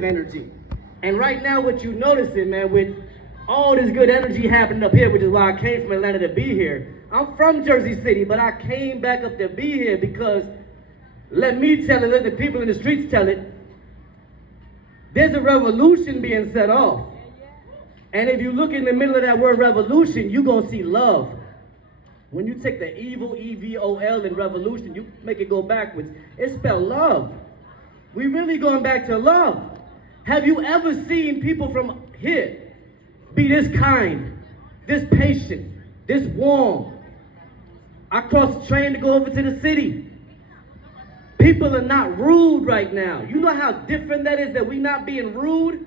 energy. And right now what you noticing, man, with all this good energy happening up here, which is why I came from Atlanta to be here. I'm from Jersey City, but I came back up to be here because, let me tell it, let the people in the streets tell it, there's a revolution being set off. And if you look in the middle of that word revolution, you're going to see love. When you take the evil, E-V-O-L, in revolution, you make it go backwards. It's spelled love. We really going back to love. Have you ever seen people from here be this kind, this patient, this warm? I crossed the train to go over to the city. People are not rude right now. You know how different that is, that we not being rude?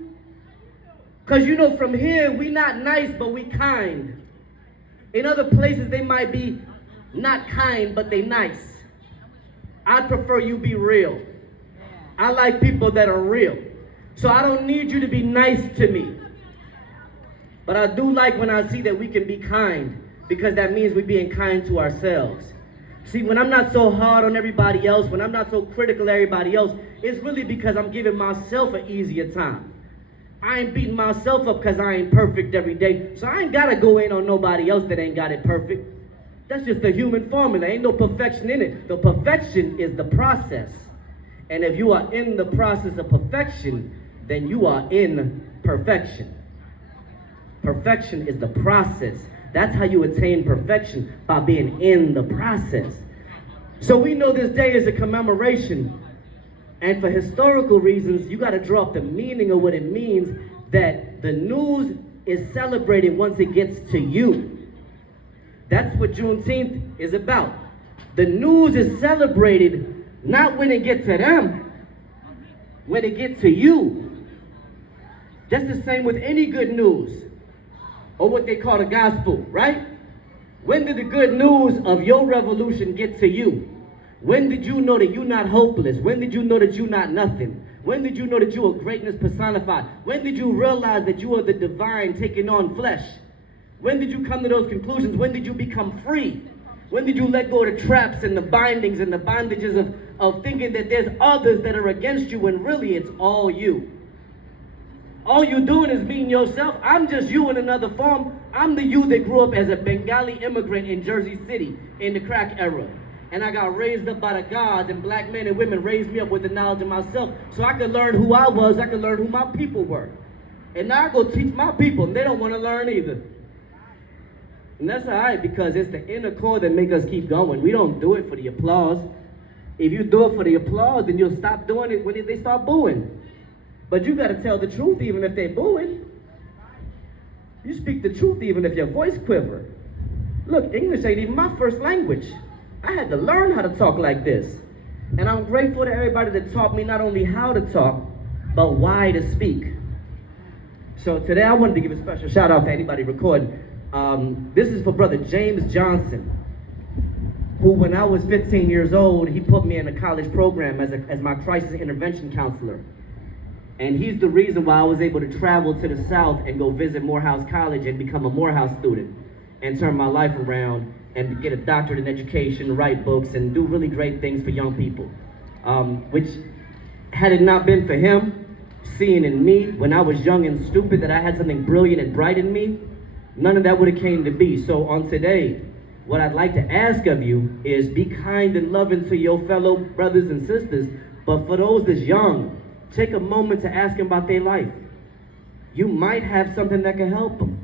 Because you know, from here, we not nice, but we kind. In other places, they might be not kind, but they nice. I'd prefer you be real. I like people that are real. So I don't need you to be nice to me. But I do like when I see that we can be kind, because that means we're being kind to ourselves. See, when I'm not so hard on everybody else, when I'm not so critical of everybody else, it's really because I'm giving myself an easier time. I ain't beating myself up because I ain't perfect every day. So I ain't got to go in on nobody else that ain't got it perfect. That's just the human formula. Ain't no perfection in it. The perfection is the process. And if you are in the process of perfection, then you are in perfection. Perfection is the process. That's how you attain perfection, by being in the process. So we know this day is a commemoration. And for historical reasons, you got to draw up the meaning of what it means that the news is celebrated once it gets to you. That's what Juneteenth is about. The news is celebrated not when it gets to them, when it gets to you. Just the same with any good news, or what they call the gospel, right? When did the good news of your revolution get to you? When did you know that you're not hopeless? When did you know that you're not nothing? When did you know that you are greatness personified? When did you realize that you are the divine taking on flesh? When did you come to those conclusions? When did you become free? When did you let go of the traps and the bindings and the bondages of thinking that there's others that are against you when really it's all you? All you're doing is being yourself. I'm just you in another form. I'm the you that grew up as a Bengali immigrant in Jersey City in the crack era. And I got raised up by the gods, and black men and women raised me up with the knowledge of myself so I could learn who I was, I could learn who my people were. And now I go teach my people, and they don't want to learn either. And that's all right, because it's the inner core that make us keep going. We don't do it for the applause. If you do it for the applause, then you'll stop doing it when they start booing. But you got to tell the truth even if they're booing. You speak the truth even if your voice quiver. Look, English ain't even my first language. I had to learn how to talk like this. And I'm grateful to everybody that taught me not only how to talk, but why to speak. So today I wanted to give a special shout out to anybody recording. This is for Brother James Johnson, who when I was 15 years old, he put me in a college program as my crisis intervention counselor. And he's the reason why I was able to travel to the South and go visit Morehouse College and become a Morehouse student and turn my life around and get a doctorate in education, write books, and do really great things for young people. Which, had it not been for him, seeing in me, when I was young and stupid, that I had something brilliant and bright in me, none of that would have came to be. So on today, what I'd like to ask of you is be kind and loving to your fellow brothers and sisters, but for those that's young, take a moment to ask them about their life. You might have something that can help them.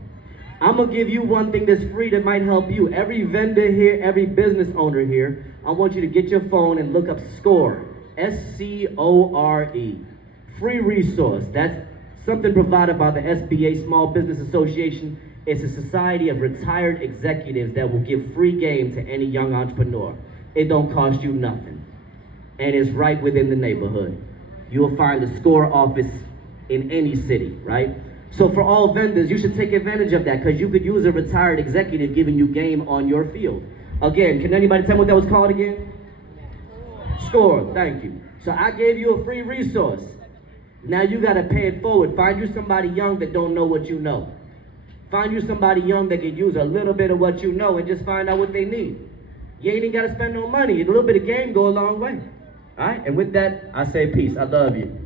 I'm gonna give you one thing that's free that might help you. Every vendor here, every business owner here, I want you to get your phone and look up SCORE, S-C-O-R-E. Free resource. That's something provided by the SBA, Small Business Association. It's a society of retired executives that will give free game to any young entrepreneur. It don't cost you nothing. And it's right within the neighborhood. You'll find a SCORE office in any city, right? So for all vendors, you should take advantage of that, because you could use a retired executive giving you game on your field. Again, can anybody tell me what that was called again? SCORE, thank you. So I gave you a free resource. Now you gotta pay it forward. Find you somebody young that don't know what you know. Find you somebody young that can use a little bit of what you know and just find out what they need. You ain't even gotta spend no money. A little bit of game go a long way. All right, and with that, I say peace. I love you.